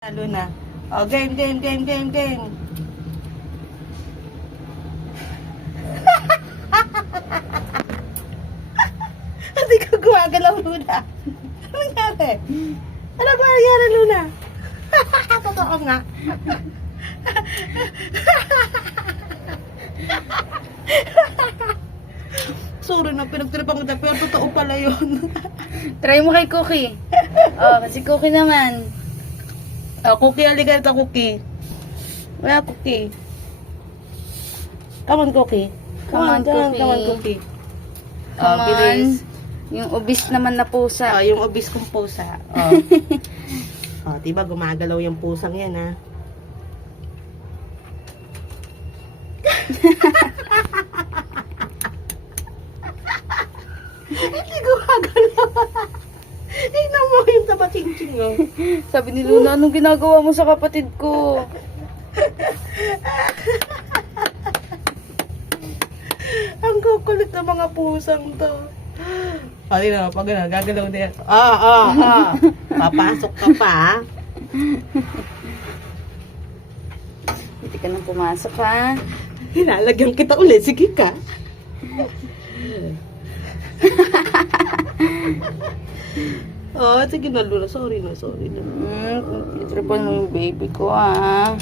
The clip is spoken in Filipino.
Lalo na. Oh, game. Hindi ka gumagalaw, Luna. Ano nangyari? Ano ba nangyari, Luna? Totoo nga. Sorry na, pinagtripan kita, pero totoo pala yun. Try mo kay Cookie. Oh, kasi Cookie naman. Oh, Cookie, aligat ka, Cookie. Wala, Cookie. Come on, Cookie. Come on, Cookie. Cookie. Come Oh, bilis. on. Yung obis naman na pusa. Oh, yung obis kong pusa. Oh. Oh, diba gumagalaw yung pusang yan, ha? Hindi gumagalaw. Tingnan mo yung tabatingting, oh. Sabi ni Luna, anong ginagawa mo sa kapatid ko? Ang kukulit ng mga pusang to. Pati na, pag gagalaw na yan. Papasok ka pa, ha? Hindi ka nang pumasok, ha? Hinalagyan kita ulit. Sige ka. Oh, sige na, Luna. Sorry na. Itripan mo yung baby ko, ha?